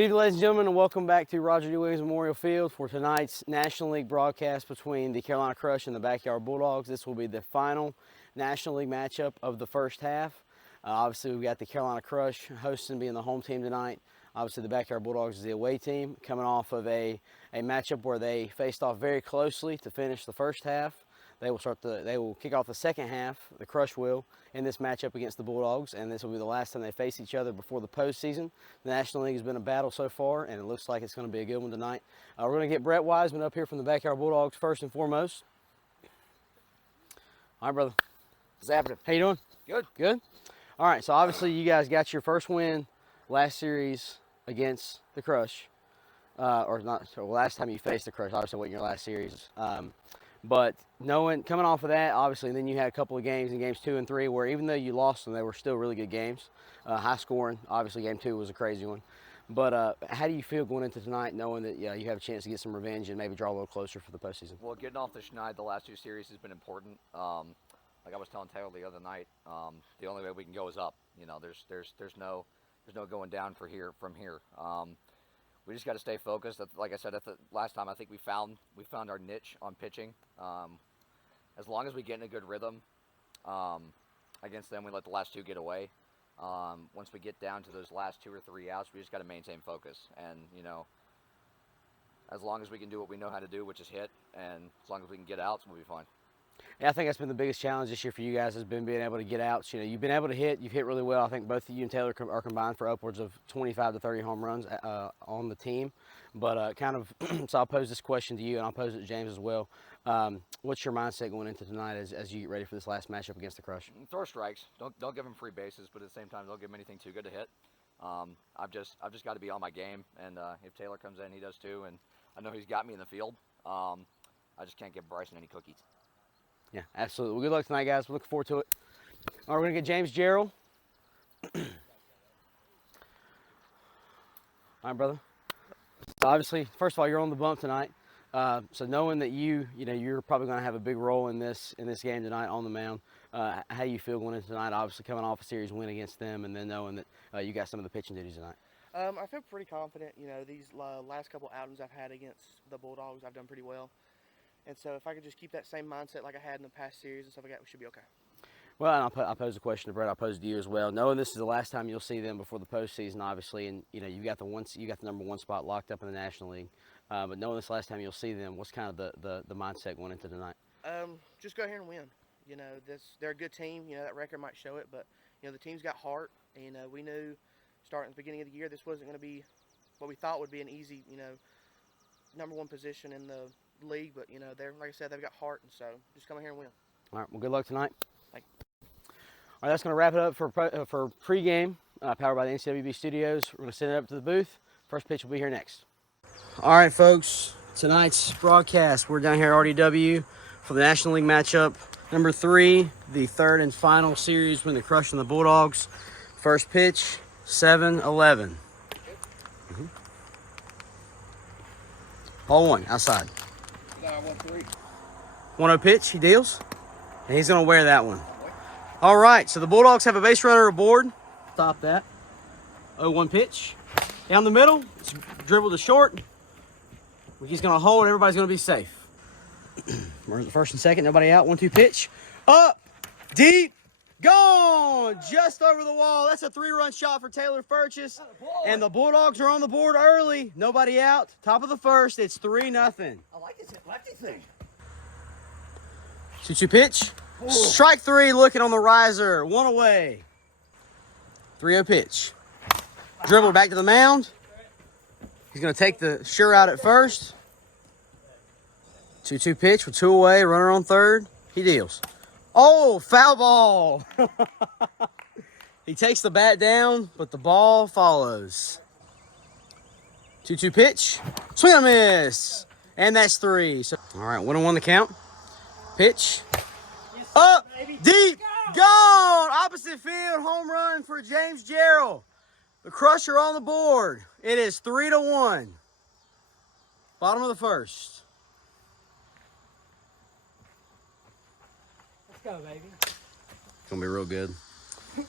Good evening, ladies and gentlemen, and welcome back to Roger D. Williams Memorial Field for tonight's National League broadcast between the Carolina Crush and the Backyard Bulldogs. This will be the final National League matchup of the first half. Obviously, we've got the Carolina Crush hosting, being the home team tonight. Obviously, the Backyard Bulldogs is the away team, coming off of a matchup where they faced off very closely to finish the first half. They will kick off the second half, the Crush will, in this matchup against the Bulldogs, and this will be the last time they face each other before the postseason. The National League has been a battle so far, and it looks like it's going to be a good one tonight. We're going to get Brett Wiseman up here from the Backyard Bulldogs first and foremost. All right, brother. What's happening? How you doing? Good. Good? All right, so obviously you guys got your first win last series against the Crush. Last time you faced the Crush, obviously wasn't your last series. But coming off of that, obviously, then you had a couple of games in games 2 and 3 where even though you lost them, they were still really good games. High scoring. Obviously, game 2 was a crazy one. But how do you feel going into tonight knowing that you have a chance to get some revenge and maybe draw a little closer for the postseason? Well, getting off the schneid the last 2 series has been important. Like I was telling Taylor the other night, the only way we can go is up. You know, there's no going down from here. We just got to stay focused. Like I said at the last time, I think we found our niche on pitching. As long as we get in a good rhythm against them, we let the last 2 get away. Once we get down to those last 2 or 3 outs, we just got to maintain focus. And as long as we can do what we know how to do, which is hit, and as long as we can get outs, we'll be fine. Yeah, I think that's been the biggest challenge this year for you guys, has been being able to get outs. You've been able to hit. You've hit really well. I think both of you and Taylor are combined for upwards of 25 to 30 home runs on the team. But so I'll pose this question to you, and I'll pose it to James as well. What's your mindset going into tonight as you get ready for this last matchup against the Crush? Throw strikes. Don't give them free bases, but at the same time, don't give them anything too good to hit. I've just got to be on my game, and if Taylor comes in, he does too. And I know he's got me in the field. I just can't give Bryson any cookies. Yeah, absolutely. Well, good luck tonight, guys. We're looking forward to it. All right, we're going to get James Gerald. All right, brother. So obviously, first of all, you're on the bump tonight. So knowing that you're probably going to have a big role in this game tonight on the mound, how you feel going into tonight? Obviously, coming off a series win against them, and then knowing that you got some of the pitching duties tonight. I feel pretty confident. These last couple outings I've had against the Bulldogs, I've done pretty well. And so if I could just keep that same mindset like I had in the past series and stuff like that, we should be okay. Well, and I'll pose a question to Brett. I'll pose it to you as well. Knowing this is the last time you'll see them before the postseason, obviously, and you got the number 1 spot locked up in the National League. But knowing this last time you'll see them, what's kind of the mindset going into tonight? Just go here and win. They're a good team. That record might show it, but the team's got heart, and we knew starting at the beginning of the year this wasn't going to be what we thought would be an easy number 1 position in the league, but they're, like I said, they've got heart, and so just come in here and win. All right, well, good luck tonight. Thank you. All right, that's going to wrap it up for pregame, powered by the NCWB Studios. We're going to send it up to the booth. First pitch will be here next. All right, folks, tonight's broadcast, we're down here at RDW for the National League matchup number 3, the third and final series between the Crush and the Bulldogs. First pitch, 7-11. Ball 1, outside. 1-0 pitch, he deals, and he's going to wear that one. All right, so the Bulldogs have a base runner aboard. Stop that. 0-1 pitch. Down the middle, it's dribbled to short. He's going to hold, everybody's going to be safe. We're at first and second, nobody out. 1-2 pitch. Up, deep, gone, just over the wall. That's a 3-run shot for Taylor Furchess. And the Bulldogs are on the board early. Nobody out. Top of the first, it's 3-0. I like this lefty thing. 2-2 pitch. Ooh. Strike 3, looking on the riser. 1 away. 3-0 pitch. Dribble back to the mound. He's going to take the sure out at first. 2-2 pitch with 2 away. Runner on third. He deals. Oh, foul ball. He takes the bat down, but the ball follows. 2-2 pitch. Swing and a miss. And that's 3. So, all right, 1-1 the count. Pitch. Up, deep, gone. Opposite field, home run for James Gerald. The Crusher on the board. It is 3-1. Bottom of the first. Let's go, baby. It's going to be real good.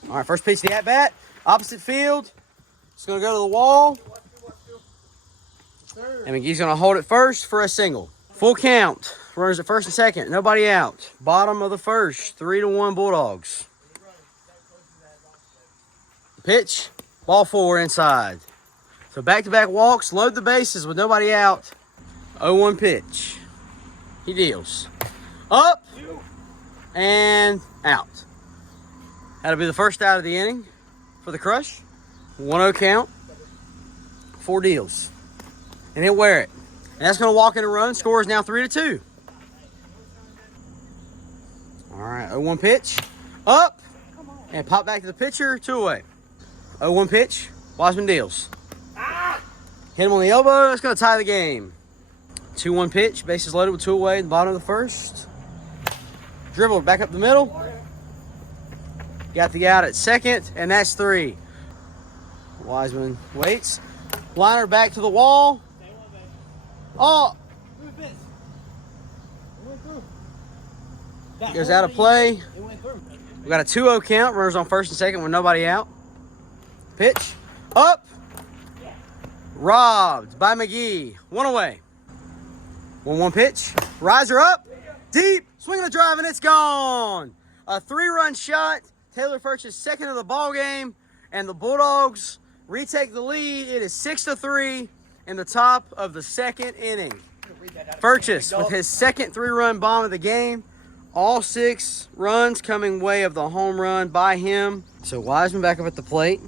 All right, first pitch, the at-bat. Opposite field. It's going to go to the wall. And McGee's gonna hold it first for a single. Full count. Runners at first and second. Nobody out. Bottom of the first. 3-1 Bulldogs. Pitch. Ball 4 inside. So back-to-back walks. Load the bases with nobody out. 0-1 pitch. He deals. Up. And out. That'll be the first out of the inning for the Crush. 1-0 count. 4 deals. And he'll wear it. And that's going to walk in a run. Score is now 3-2. All right, 0-1 pitch. Up. And pop back to the pitcher. 2 away. 0-1 pitch. Wiseman deals. Hit him on the elbow. That's going to tie the game. 2-1 pitch. Bases loaded with 2 away in the bottom of the first. Dribbled back up the middle. Got the out at second. And that's 3. Wiseman waits. Liner back to the wall. Oh! Goes out of play. We got a 2-0 count. Runners on first and second with nobody out. Pitch. Up. Robbed by McGee. 1 away. 1-1 pitch. Riser up. Deep. Swinging a drive and it's gone. A 3-run shot. Taylor Furch's second of the ball game. And the Bulldogs retake the lead. It is 6-3 in the top of the second inning. Furch's with his second 3-run bomb of the game. All 6 runs coming way of the home run by him. So Wiseman back up at the plate,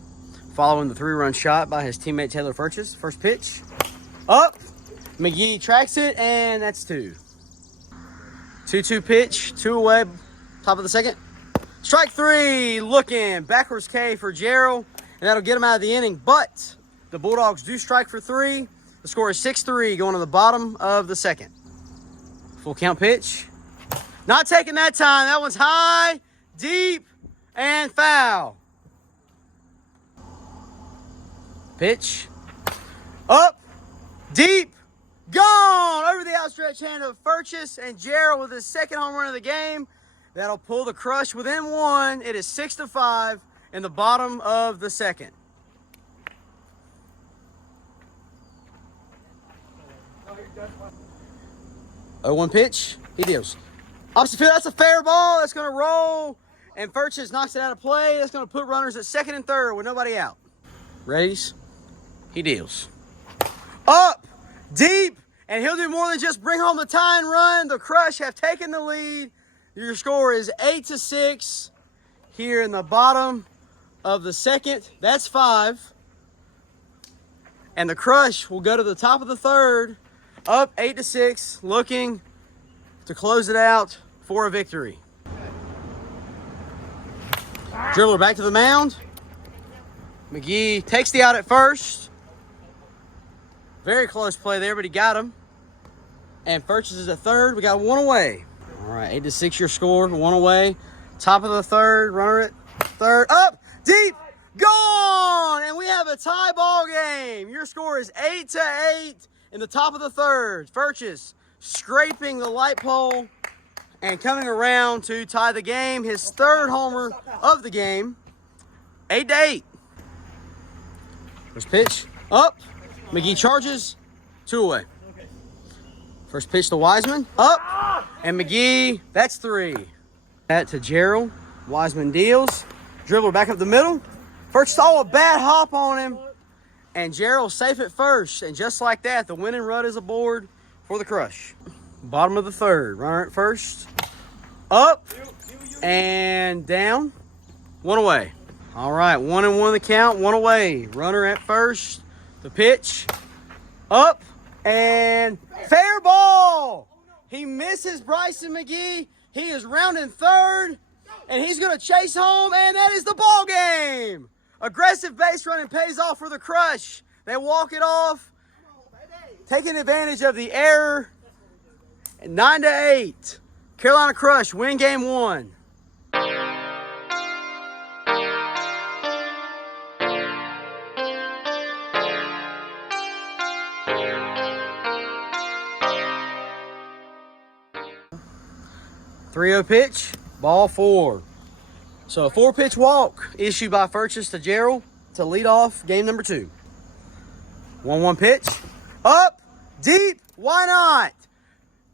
following the 3-run shot by his teammate Taylor Furch's. First pitch. Up. McGee tracks it, and that's 2. 2-2 pitch. 2 away. Top of the second. Strike 3. Looking. Backwards K for Gerald. And that'll get him out of the inning. But the Bulldogs do strike for 3. The score is 6-3 going to the bottom of the second. Full count pitch. Not taking that time. That one's high, deep, and foul. Pitch. Up, deep, gone. Over the outstretched hand of Furch's and Gerald with his second home run of the game. That'll pull the Crush within 1. It is 6-5 in the bottom of the second. Oh, 1 pitch. He deals. Opposite field, that's a fair ball. That's going to roll. And Furch's knocks it out of play. That's going to put runners at second and third with nobody out. Readies. He deals. Up, deep, and he'll do more than just bring home the tie and run. The Crush have taken the lead. Your score is 8-6 here in the bottom of the second. That's 5. And the Crush will go to the top of the third, up 8-6, looking to close it out for a victory. Dribbler back to the mound. McGee takes the out at first. Very close play there, but he got him. And Furch's is at third. We got 1 away. All right, 8-6 your score, 1 away. Top of the third, runner at third. Up, deep, gone! And we have a tie ball game. Your score is 8-8 in the top of the third. Furch's scraping the light pole and coming around to tie the game. His 3rd homer of the game. 8-8. First pitch. Up. McGee charges. 2 away. First pitch to Wiseman. Up. And McGee, that's 3. That to Gerald. Wiseman deals. Dribbler back up the middle. First saw a bad hop on him. And Gerald safe at first. And just like that, the winning run is aboard for the Crush. Bottom of the third. Runner at first. Up. And down. 1 away. All right, 1-1 the count, 1 away. Runner at first. The pitch. Up. And fair ball. He misses Bryson McGee. He is rounding third. And he's going to chase home. And that is the ball game. Aggressive base running pays off for the Crush. They walk it off. Taking advantage of the error. 9-8. Carolina Crush win game 1. .30 pitch, ball 4. So a 4-pitch walk issued by Furch's to Gerald to lead off game number 2. 1-1 pitch, Up, deep, why not?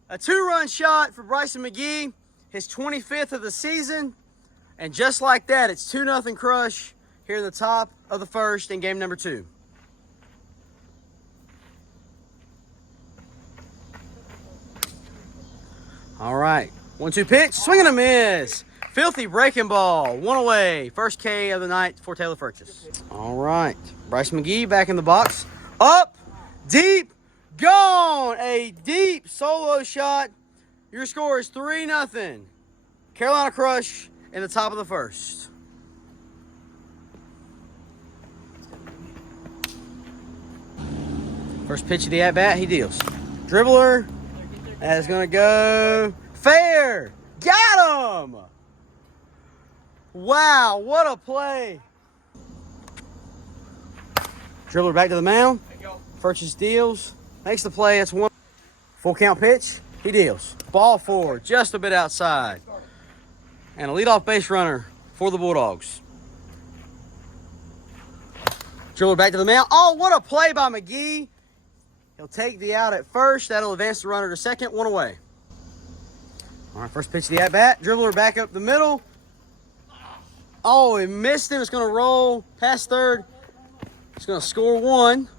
A 2-run shot for Bryson McGee, his 25th of the season. And just like that, it's 2-0 Crush here in the top of the first in game number 2. All right, 1-2 pitch, swing and a miss. Filthy breaking ball, 1 away. First K of the night for Taylor Furches. All right, Bryson McGee back in the box. Up, deep, gone. A deep solo shot. Your score is 3-0. Carolina Crush in the top of the first. First pitch of the at-bat, he deals. Dribbler, that's gonna go fair. Got him! Wow, what a play. Dribbler back to the mound. Furches deals. Makes the play. That's 1. Full count pitch. He deals. Ball forward, just a bit outside. And a leadoff base runner for the Bulldogs. Dribbler back to the mound. Oh, what a play by McGee. He'll take the out at first. That'll advance the runner to second. 1 away. All right, first pitch of the at-bat. Dribbler back up the middle. Oh, he missed him. It's going to roll past third. It's going to score 1.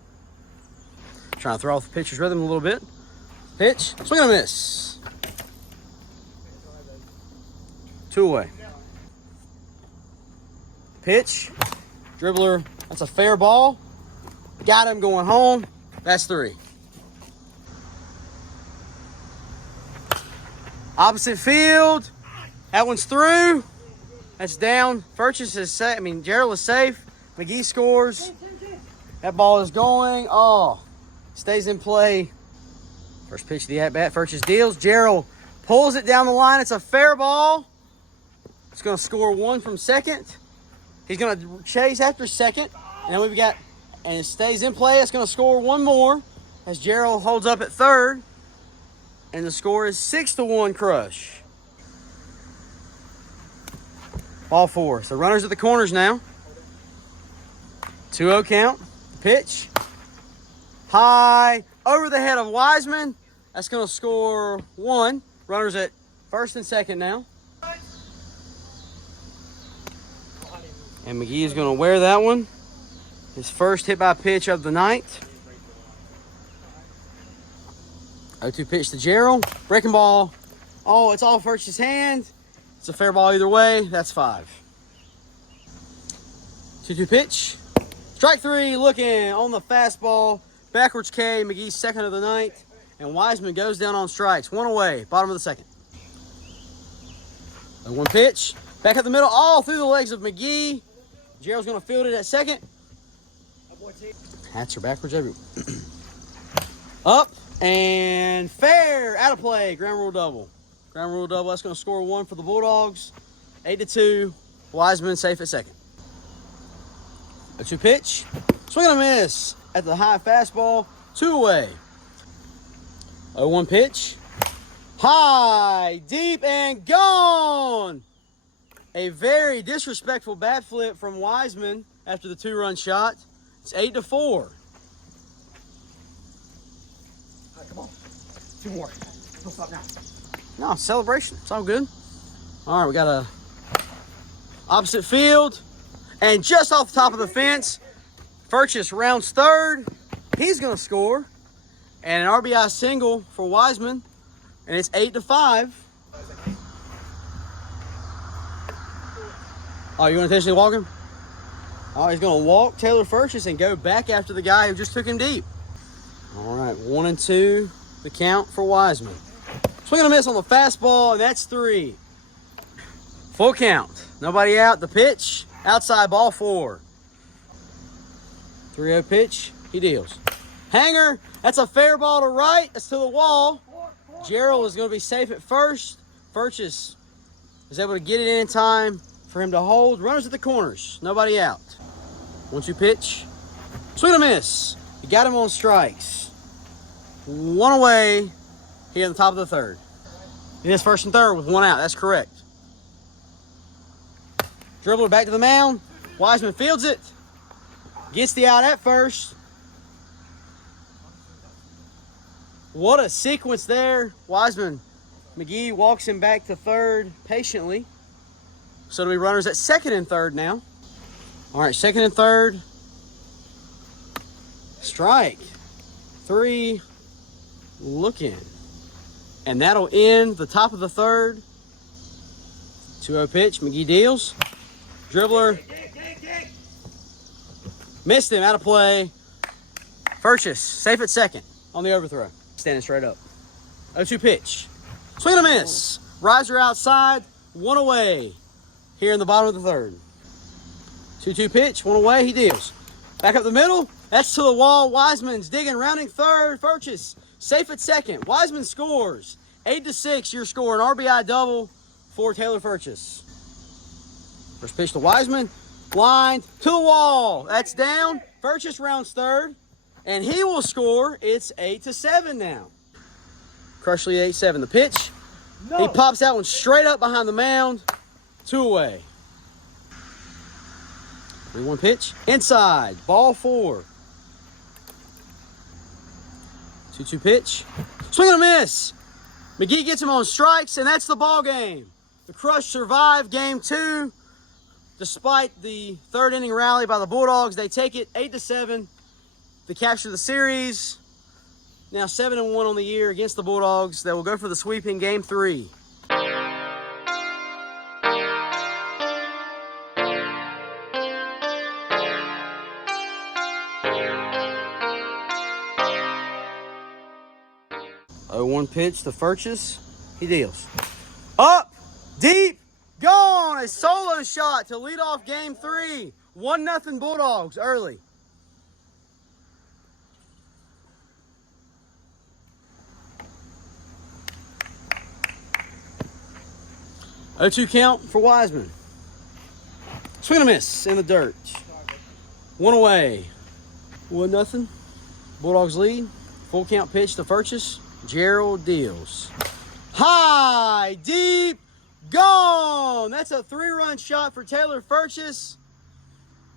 Trying to throw off the pitcher's rhythm a little bit. Pitch. Swing and a miss. 2 away. Pitch. Dribbler. That's a fair ball. Got him going home. That's 3. Opposite field. That one's through. That's down. Furches is safe. Gerald is safe. McGee scores. That ball is going. Oh, stays in play. First pitch of the at-bat. Furches deals. Gerald pulls it down the line. It's a fair ball. It's going to score 1 from second. He's going to chase after second. And then and it stays in play. It's going to score 1 more as Gerald holds up at third. And the score is 6-1 Crush. Ball 4. So runners at the corners now. 2-0 count. Pitch. High. Over the head of Wiseman. That's going to score 1. Runners at first and second now. And McGee is going to wear that one. His first hit by pitch of the night. 0-2 pitch to Gerald. Breaking ball. Oh, it's off Furch's hand. It's a fair ball either way. That's 5. 2-2 pitch. Strike 3 looking on the fastball. Backwards K. McGee's second of the night. And Wiseman goes down on strikes. 1 away. Bottom of the second. 1 pitch. Back up the middle. All through the legs of McGee. Gerald's going to field it at second. Hats are backwards everywhere. Up and fair. Out of play. Ground rule double. Ground rule double. That's going to score 1 for the Bulldogs. 8-2. Wiseman safe at second. 0-2 pitch. Swing and a miss at the high fastball. 2 away. 0-1 pitch. High, deep, and gone. A very disrespectful bat flip from Wiseman after the 2-run shot. It's 8-4. Right, come on. 2 more. Don't stop now. No, celebration. It's all good. All right, we got a opposite field. And just off the top of the fence, Furches rounds third. He's going to score. And an RBI single for Wiseman. And it's 8-5. Oh, you want to intentionally walk him? Oh, he's going to walk Taylor Furches and go back after the guy who just took him deep. All right, 1-2, the count for Wiseman. Swing and a miss on the fastball, and that's 3. Full count. Nobody out. The pitch, outside ball 4. 3-0 pitch, he deals. Hanger, that's a fair ball to right. That's to the wall. Gerald is going to be safe at first. Furches is able to get it in time for him to hold. Runners at the corners. Nobody out. 1-2 pitch. Swing and a miss. You got him on strikes. 1 away here in the top of the third. It is first and third with 1 out. That's correct. Dribbler back to the mound. Wiseman fields it. Gets the out at first. What a sequence there. Wiseman, McGee walks him back to third patiently. So do we runners at second and third now. All right, second and third. Strike. 3. Looking. And that'll end the top of the third. 2-0 pitch. McGee deals. Dribbler. Missed him. Out of play. Furchess. Safe at second on the overthrow. Standing straight up. 0-2 pitch. Swing and a miss. Riser outside. 1 away. Here in the bottom of the third. 2-2 pitch. 1 away. He deals. Back up the middle. That's to the wall. Wiseman's digging. Rounding third. Furchess. Safe at second. Wiseman scores. 8-6. Your score. An RBI double for Taylor Furchess. First pitch to Wiseman. Blind to the wall. That's down. Furchess rounds third. And he will score. It's 8-7 now. Crush lead 8-7. The pitch. No. He pops that one straight up behind the mound. 2 away. 3-1 pitch. Inside. Ball 4. 2-2 pitch. Swing and a miss. McGee gets him on strikes, and that's the ball game. The Crush survived game 2. Despite the third inning rally by the Bulldogs, they take it 8-7. They capture the series. Now 7-1 on the year against the Bulldogs. They will go for the sweep in game 3. One pitch to Furchess. He deals. Up, deep, gone. A solo shot to lead off game 3. 1-0 Bulldogs early. A 2 count for Wiseman. Swing and a miss in the dirt. 1 away. 1-0. Bulldogs lead. Full count pitch to Furchess. Gerald deals. High, deep, gone. That's a 3-run shot for Taylor Furchess.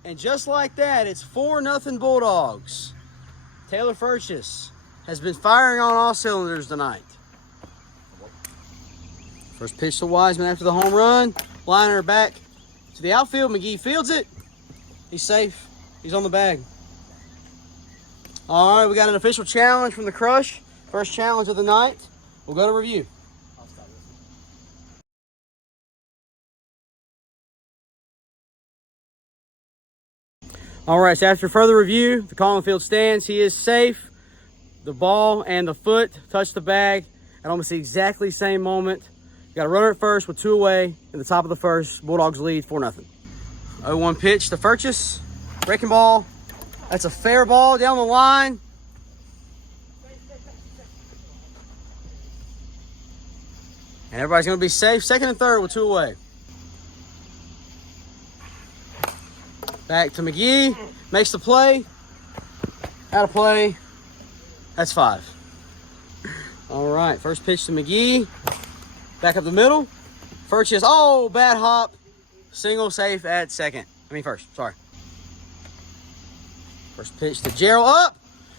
And just like that, it's 4-0 Bulldogs. Taylor Furchess has been firing on all cylinders tonight. First pitch to Wiseman after the home run. Liner back to the outfield. McGee fields it. He's safe. He's on the bag. All right, we got an official challenge from the Crush. First challenge of the night. We'll go to review. All right, so after further review, the call on the field stands. He is safe. The ball and the foot touch the bag at almost the exactly same moment. You got a runner at first with 2 away in the top of the first. Bulldogs lead 4-0. 0-1 pitch to Furchess. Breaking ball. That's a fair ball down the line. And everybody's going to be safe. Second and third with 2 away. Back to McGee. Makes the play. Out of play. That's 5. All right. First pitch to McGee. Back up the middle. Furchess. Oh, bad hop. Single safe at second. First. Sorry. First pitch to Gerald. Up.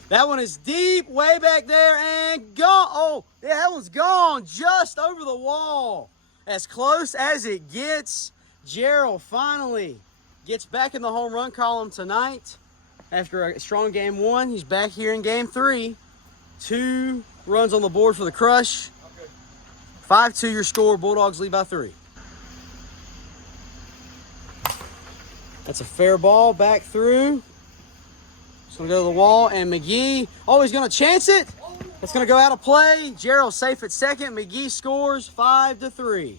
That one is deep, way back there, and gone. Oh, yeah, that one's gone just over the wall. As close as it gets. Gerald finally gets back in the home run column tonight. After a strong game 1, he's back here in game 3. 2 runs on the board for the Crush. 5-2 your score. Bulldogs lead by 3. That's a fair ball back through. It's going to go to the wall, and McGee, he's going to chance it. It's going to go out of play. Gerald safe at second. McGee scores 5-3.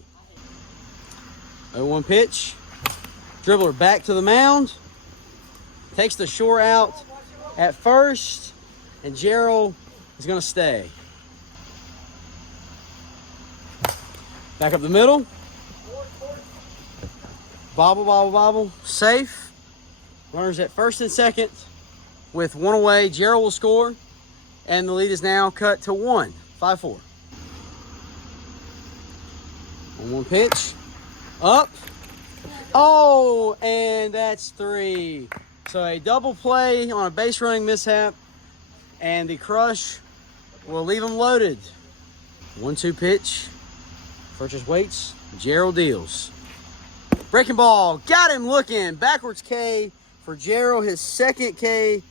0-1 pitch. Dribbler back to the mound. Takes the shore out at first, and Gerald is going to stay. Back up the middle. Bobble, bobble, bobble. Safe. Runners at first and second. With 1 away, Gerald will score, and the lead is now cut to 1, 5-4. 1-1 pitch, up, and that's 3. So a double play on a base running mishap, and the Crush We'll leave him loaded. 1-2 pitch. Purchase waits. Gerald deals. Breaking ball. Got him looking. Backwards K for Gerald. His second K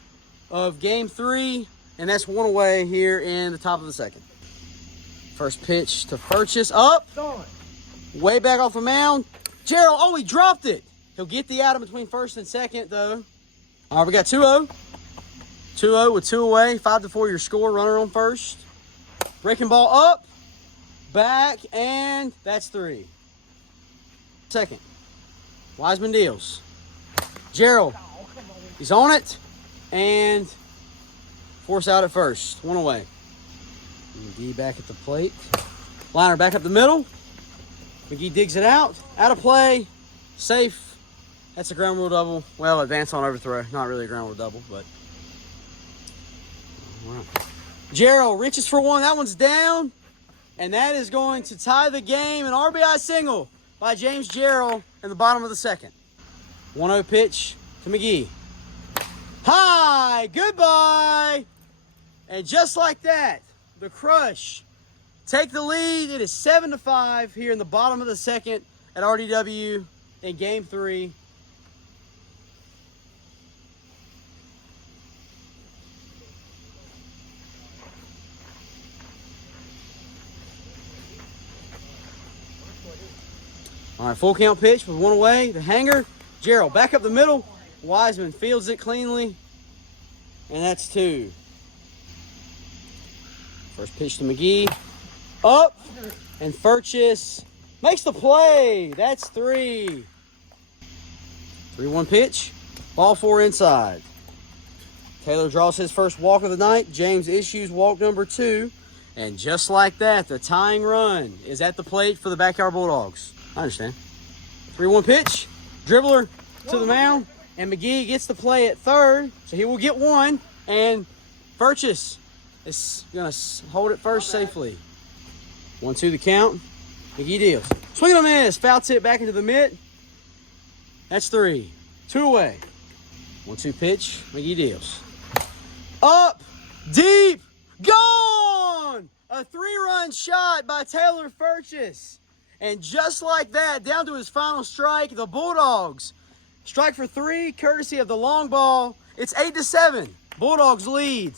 of game 3. And that's 1 away here in the top of the second. First pitch to Purchase. Up. Way back off the mound. Gerald. Oh, he dropped it. He'll get the out in between first and second, though. All right, we got 2-0. 2-0 with 2 away. 5-4 your score. Runner on first. Breaking ball up. Back, and that's 3. Second. Wiseman deals. Gerald. He's on it. And force out at first. 1 away. McGee back at the plate. Liner back up the middle. McGee digs it out. Out of play. Safe. That's a ground rule double. Well, advance on overthrow. Not really a ground rule double, but. All right. Gerald reaches for one. That one's down. And that is going to tie the game. An RBI single by James Gerald in the bottom of the second. 1-0 pitch to McGee. High. Goodbye. And just like that, the Crush take the lead. It is 7-5 here in the bottom of the second at RDW in game 3. All right, full count pitch with 1 away. The hanger. Gerald back up the middle. Wiseman fields it cleanly. And that's 2. First pitch to McGee. Up. And Purchase makes the play. That's 3. 3-1 pitch. Ball 4 inside. Taylor draws his first walk of the night. James issues walk number 2. And just like that, the tying run is at the plate for the Backyard Bulldogs. I understand. 3-1 pitch. Dribbler to the mound. And McGee gets the play at third. So he will get 1. And Purchase is going to hold it first safely. 1-2 the count. McGee deals. Swing and a miss. Foul tip back into the mitt. That's 3. 2 away. 1-2 pitch. McGee deals. Up. Deep. Gone. A 3-run shot by Taylor Purchase. And just like that, down to his final strike, the Bulldogs strike for 3, courtesy of the long ball. It's 8-7. Bulldogs lead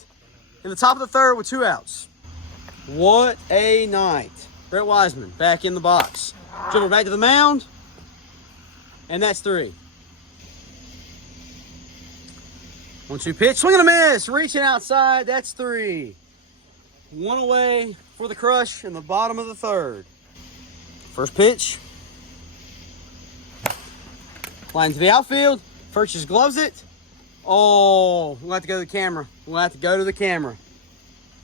in the top of the third with 2 outs. What a night. Brett Wiseman back in the box. Dribble back to the mound. And that's 3. 1-2 pitch. Swing and a miss. Reaching outside. That's 3. 1 away for the Crush in the bottom of the third. First pitch. Line to the outfield. Purchase gloves it. Oh, we'll have to go to the camera. We'll have to go to the camera.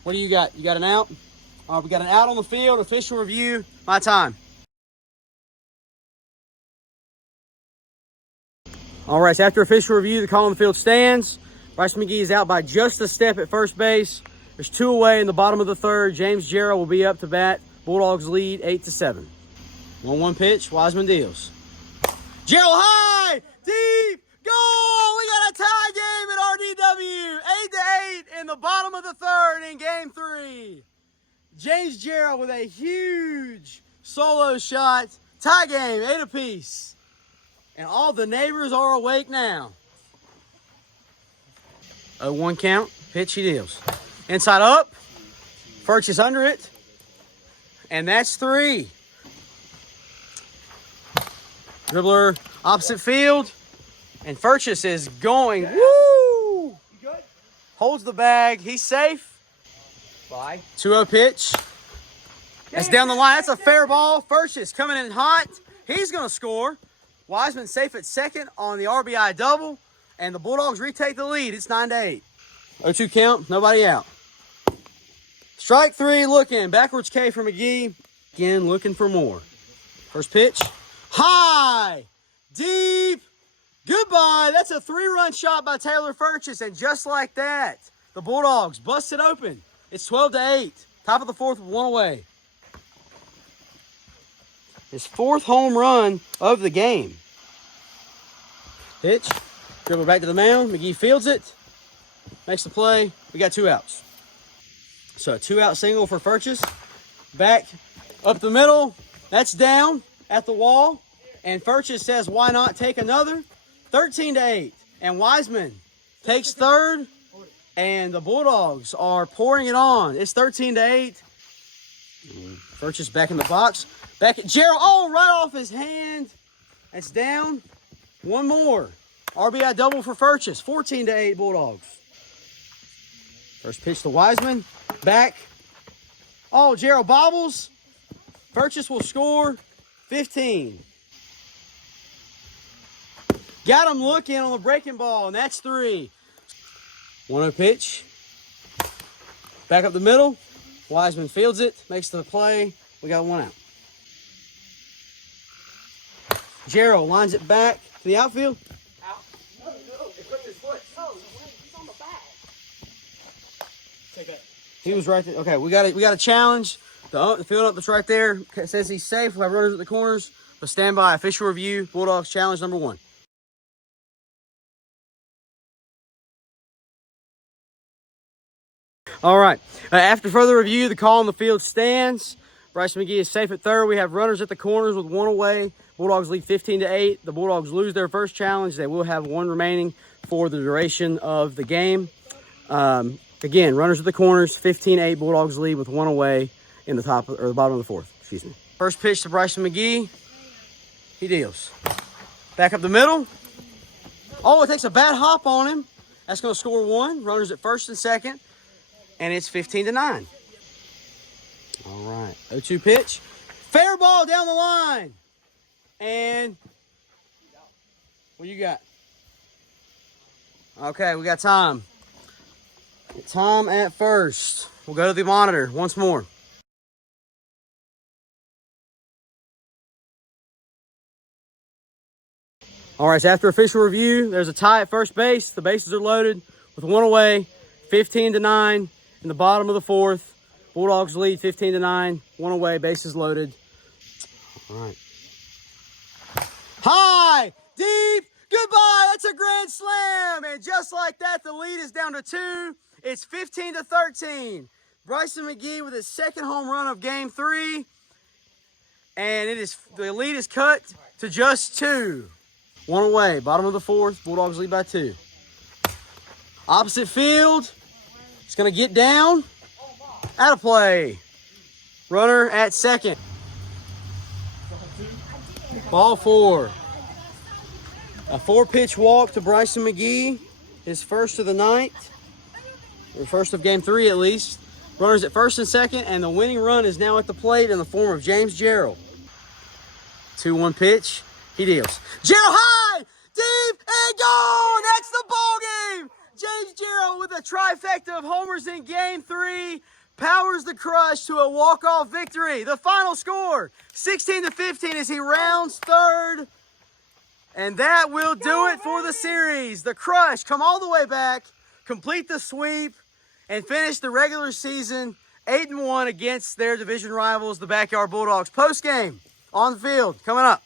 What do you got? You got an out? We got an out on the field. Official review. My time. All right, so after official review, the call on the field stands. Bryce McGee is out by just a step at first base. There's 2 away in the bottom of the third. James Gerald will be up to bat. Bulldogs lead 8-7. 1-1 pitch. Wiseman deals. Gerald high, deep, goal! We got a tie game at RDW. 8-8 in the bottom of the third in game 3. James Gerald with a huge solo shot. Tie game, 8 apiece. And all the neighbors are awake now. 0-1 count. Pitch, he deals. Inside up. Purchase under it. And that's 3. Dribbler opposite field. And Purchase is going. Woo! Holds the bag. He's safe. Bye. 2-0 pitch. That's down the line. That's a fair ball. Purchase coming in hot. He's going to score. Wiseman safe at second on the RBI double. And the Bulldogs retake the lead. It's 9-8. 0-2 count. Nobody out. Strike 3 looking. Backwards K for McGee. Again, looking for more. First pitch. High. Deep. Goodbye. That's a 3-run shot by Taylor Purchase. And just like that, the Bulldogs busted open. It's 12-8. Top of the fourth with 1 away. His 4th home run of the game. Pitch. Dribble back to the mound. McGee fields it. Makes the play. We got 2 outs. So a 2-out single for Furchess. Back up the middle. That's down at the wall. And Furchess says, why not take another? 13-8. And Wiseman takes third. And the Bulldogs are pouring it on. It's 13-8. Furchess back in the box. Back at Gerald. Oh, right off his hand. That's down. One more. RBI double for Furchess. 14-8 Bulldogs. First pitch to Wiseman. Back. Oh, Gerald bobbles. Furchess will score. 15. Got him looking on the breaking ball, and that's 3. 1-0 pitch. Back up the middle. Wiseman fields it, makes the play. We got 1 out. Gerald lines it back to the outfield. Out. No, it put his foot. Oh, he's on the back. Take that. He was right there. Okay, we got a challenge. The field up that's right there says he's safe. We have runners at the corners. But stand by. Official review. Bulldogs challenge number 1. All right. After further review, the call on the field stands. Bryce McGee is safe at third. We have runners at the corners with 1 away. Bulldogs lead 15-8. The Bulldogs lose their first challenge. They will have 1 remaining for the duration of the game. Again, runners at the corners, 15-8. Bulldogs lead with 1 away in the top or the bottom of the 4th. Excuse me. First pitch to Bryson McGee. He deals. Back up the middle. Oh, it takes a bad hop on him. That's going to score 1. Runners at first and second. And it's 15-9. All right. 0-2 pitch. Fair ball down the line. And what you got? Okay, we got time. Time at first. We'll go to the monitor once more. All right, so after official review, there's a tie at first base. The bases are loaded with 1 away, 15-9 in the bottom of the 4th. Bulldogs lead 15-9, 1 away, bases loaded. All right. High, deep, goodbye. That's a grand slam. And just like that, the lead is down to 2. It's 15-13. Bryson McGee with his 2nd home run of game 3. And the lead is cut to just 2. 1 away, bottom of the 4th. Bulldogs lead by 2. Opposite field. It's going to get down. Out of play. Runner at second. Ball 4. A 4-pitch walk to Bryson McGee. His first of the night. Or first of game 3 at least. Runners at first and second. And the winning run is now at the plate in the form of James Gerald. 2-1 pitch. He deals. Gerald high, deep, and gone! That's the ball game! James Gerald with a trifecta of homers in game 3 powers the Crush to a walk-off victory. The final score, 16-15 as he rounds third. And that will do it for the series. The Crush come all the way back, complete the sweep, and finish the regular season 8-1 against their division rivals, the Backyard Bulldogs. Post-game on the field coming up.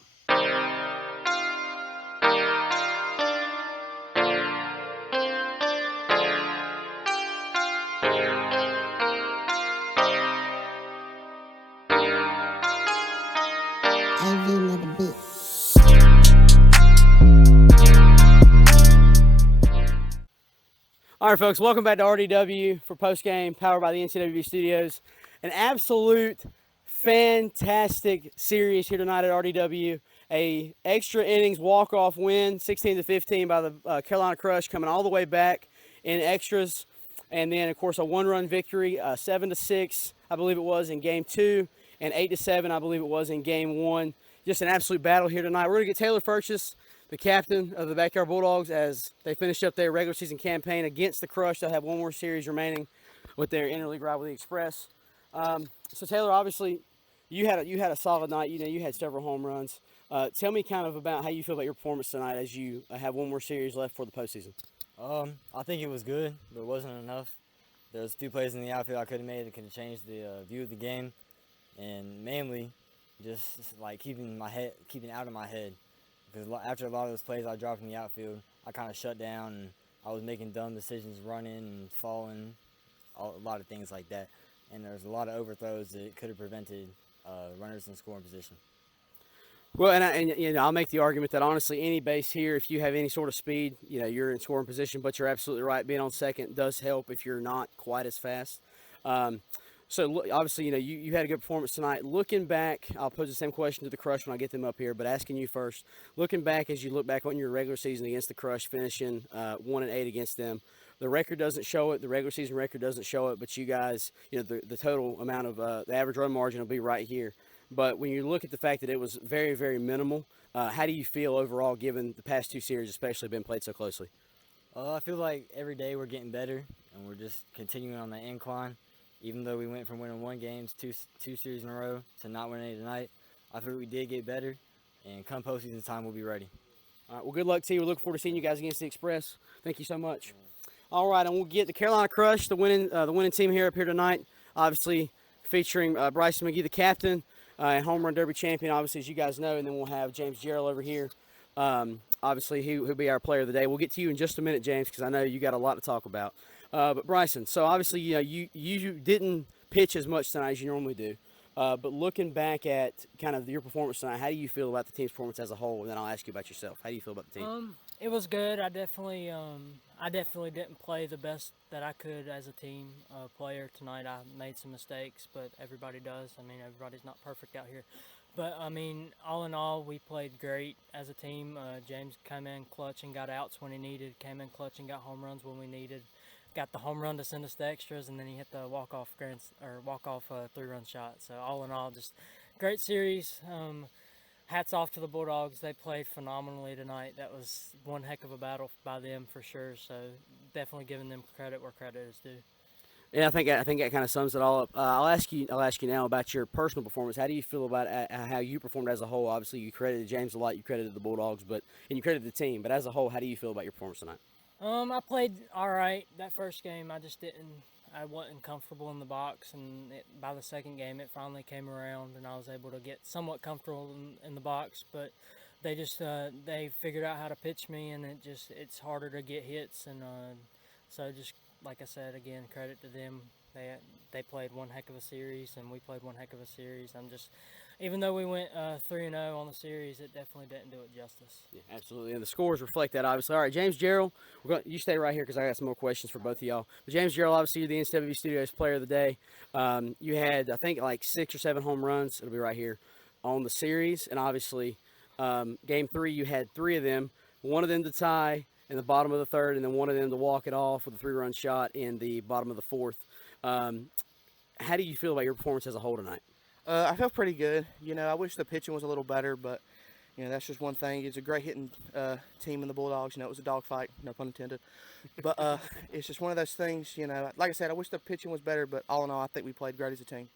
All right, folks, welcome back to RDW for postgame, powered by the NCWB Studios. An absolute fantastic series here tonight at RDW. A extra innings walk-off win, 16-15 by the Carolina Crush, coming all the way back in extras. And then, of course, a 1-run victory, 7-6, I believe it was, in game 2, and 8-7, I believe it was, in game 1. Just an absolute battle here tonight. We're going to get Taylor Furchess, the captain of the Backyard Bulldogs, as they finish up their regular season campaign against the Crush. They'll have 1 more series remaining with their interleague rival, the Express. So Taylor, obviously, you had a solid night. You know, you had several home runs. Tell me kind of about how you feel about your performance tonight as you have 1 more series left for the postseason. I think it was good, but it wasn't enough. There was a few plays in the outfield I could have made that could have changed the view of the game, and mainly just like keeping out of my head. Because after a lot of those plays I dropped in the outfield, I kind of shut down and I was making dumb decisions, running and falling a lot of things like that. And there's a lot of overthrows that could have prevented runners in scoring position. Well, and you know, I'll make the argument that honestly, any base here, if you have any sort of speed, you know, you're in scoring position. But you're absolutely right. Being on second does help if you're not quite as fast. Um, obviously, you know, you had a good performance tonight. Looking back, I'll pose the same question to the Crush when I get them up here. But asking you first, looking back as you look back on your regular season against the Crush, finishing 1-8 against them. The record doesn't show it. The regular season record doesn't show it. But you guys, you know, the total amount of the average run margin will be right here. But when you look at the fact that it was very, very minimal, how do you feel overall given the past two series, especially been played so closely? I feel like every day we're getting better, and we're just continuing on that incline. Even though we went from winning one game, two series in a row, to not winning tonight, I feel we did get better, and come postseason time, we'll be ready. All right, well, good luck to you. We're looking forward to seeing you guys against the Express. Thank you so much. All right, and we'll get the Carolina Crush, the winning team here up here tonight, obviously featuring Bryson McGee, the captain, and home run derby champion, obviously, as you guys know. And then we'll have James Gerald over here. Obviously, he'll be our player of the day. We'll get to you in just a minute, James, because I know you got a lot to talk about. But Bryson, so obviously, you know, you didn't pitch as much tonight as you normally do. But looking back at kind of your performance tonight, how do you feel about the team's performance as a whole? And then I'll ask you about yourself. How do you feel about the team? It was good. I definitely didn't play the best that I could as a team player tonight. I made some mistakes, but everybody does. I mean, everybody's not perfect out here. But, I mean, all in all, we played great as a team. James came in clutch and got outs when he needed, came in clutch and got home runs when we needed. Got the home run to send us to extras, and then he hit the walk-off three-run shot. So, all in all, just great series. Hats off to the Bulldogs. They played phenomenally tonight. That was one heck of a battle by them for sure. So definitely giving them credit where credit is due. Yeah, I think that kind of sums it all up. I'll ask you now about your personal performance. How do you feel about how you performed as a whole? Obviously, you credited James a lot. You credited the Bulldogs, and you credited the team. But as a whole, how do you feel about your performance tonight? I played all right. That first game, I wasn't comfortable in the box, and by the second game, it finally came around, and I was able to get somewhat comfortable in the box. But they just they figured out how to pitch me, and it's harder to get hits, and so just like I said again, credit to them. They played one heck of a series, and we played one heck of a series. Even though we went 3-0 on the series, it definitely didn't do it justice. Yeah, absolutely, and the scores reflect that, obviously. All right, James Gerald, you stay right here because I got some more questions for both of y'all. But James Gerald, obviously, you're the NCWB Studios Player of the Day. You had, I think, like 6 or 7 home runs. It'll be right here on the series, and obviously, Game 3, you had 3 of them. One of them to tie in the bottom of the third, and then one of them to walk it off with a 3-run shot in the bottom of the fourth. How do you feel about your performance as a whole tonight? I felt pretty good. You know, I wish the pitching was a little better, but, you know, that's just one thing. It's a great hitting team in the Bulldogs. You know, it was a dogfight, no pun intended. But it's just one of those things, you know. Like I said, I wish the pitching was better, but all in all, I think we played great as a team.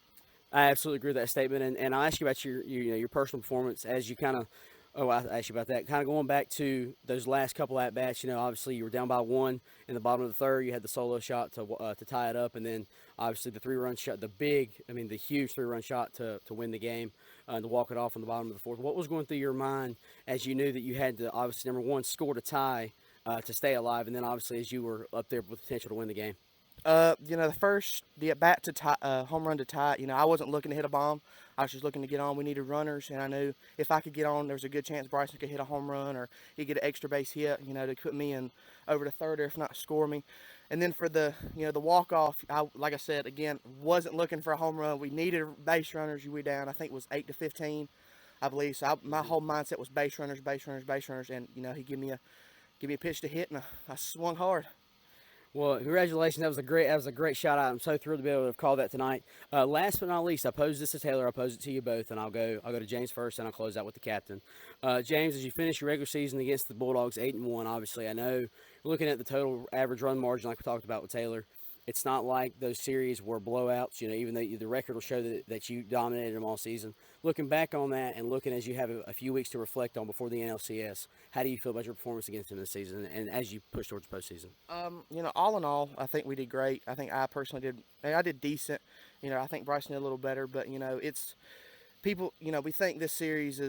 I absolutely agree with that statement, and I'll ask you about your personal performance as you kind of. Oh, I asked you about that. Kind of going back to those last couple at bats. You know, obviously you were down by 1 in the bottom of the third. You had the solo shot to tie it up, and then obviously the 3-run shot, the huge 3-run shot to win the game, to walk it off in the bottom of the fourth. What was going through your mind as you knew that you had to obviously number one score to tie to stay alive, and then obviously as you were up there with potential to win the game? You know, the at bat to tie, home run to tie. You know, I wasn't looking to hit a bomb. I was just looking to get on. We needed runners, and I knew if I could get on, there was a good chance Bryson could hit a home run or he'd get an extra base hit. You know, to put me in over to third, or if not, score me. And then for the walk off, like I said again, wasn't looking for a home run. We needed base runners. We were down, I think it was 8-15, I believe. So my whole mindset was base runners, and you know, he give me a pitch to hit, and I swung hard. Well, congratulations. That was a great shot out. I'm so thrilled to be able to have called that tonight. Last but not least, I posed this to Taylor. I posed it to you both, and I'll go to James first, and I'll close out with the captain. James, as you finish your regular season against the Bulldogs 8-1, obviously, I know looking at the total average run margin like we talked about with Taylor, it's not like those series were blowouts, you know, even though the record will show that you dominated them all season. Looking back on that and looking as you have a few weeks to reflect on before the NLCS, how do you feel about your performance against them this season and as you push towards postseason? You know, all in all, I think we did great. I think I personally did decent. You know, I think Bryson did a little better, but, you know, it's people, you know, we think this series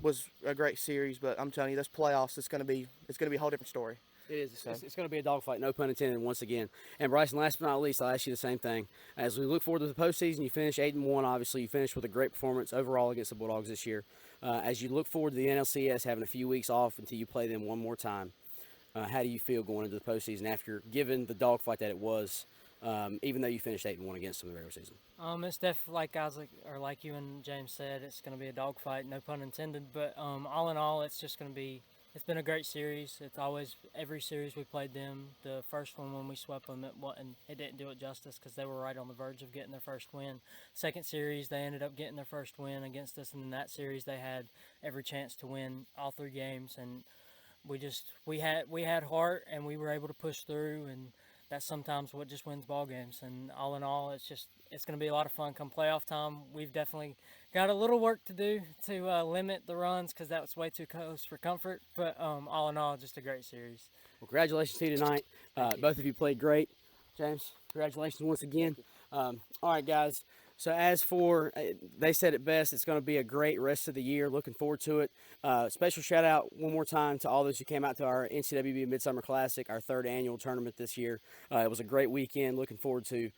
was a great series, but I'm telling you, this playoffs, it's going to be a whole different story. It is. It's going to be a dogfight, no pun intended, once again. And Bryson, last but not least, I'll ask you the same thing. As we look forward to the postseason, you finish 8-1. Obviously, you finished with a great performance overall against the Bulldogs this year. As you look forward to the NLCS having a few weeks off until you play them one more time, how do you feel going into the postseason after given the dogfight that it was, even though you finished 8-1 against them in the regular season? It's definitely like you and James said, it's going to be a dogfight, no pun intended. But all in all, it's just going to be. It's been a great series. It's always every series we played them. The first one when we swept them, it didn't do it justice because they were right on the verge of getting their first win. Second series, they ended up getting their first win against us, and in that series, they had every chance to win all 3 games. And we had heart, and we were able to push through, and that's sometimes what just wins ball games. And all in all, it's going to be a lot of fun come playoff time. We've definitely got a little work to do to limit the runs because that was way too close for comfort. But all in all, just a great series. Well, congratulations to you tonight. Both of you played great. James, congratulations once again. All right, guys. So as for, they said it best, it's going to be a great rest of the year. Looking forward to it. Special shout out one more time to all those who came out to our NCWB Midsummer Classic, our 3rd annual tournament this year. It was a great weekend. Looking forward to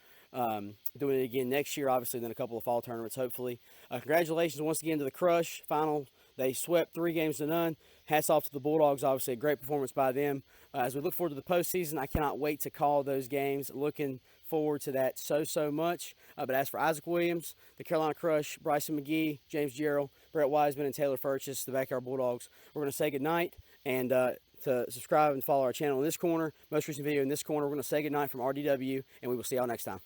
doing it again next year, obviously, then a couple of fall tournaments, hopefully. Congratulations once again to the Crush. Final, they swept 3 games to none. Hats off to the Bulldogs, obviously a great performance by them. As we look forward to the postseason, I cannot wait to call those games. Looking forward to that so much. But as for Isaac Williams, the Carolina Crush, Bryson McGee, James Gerald, Brett Wiseman, and Taylor Furchess, the Backyard Bulldogs, we're going to say goodnight. And to subscribe and follow our channel in this corner, most recent video in this corner, we're going to say goodnight from RDW, and we will see y'all next time.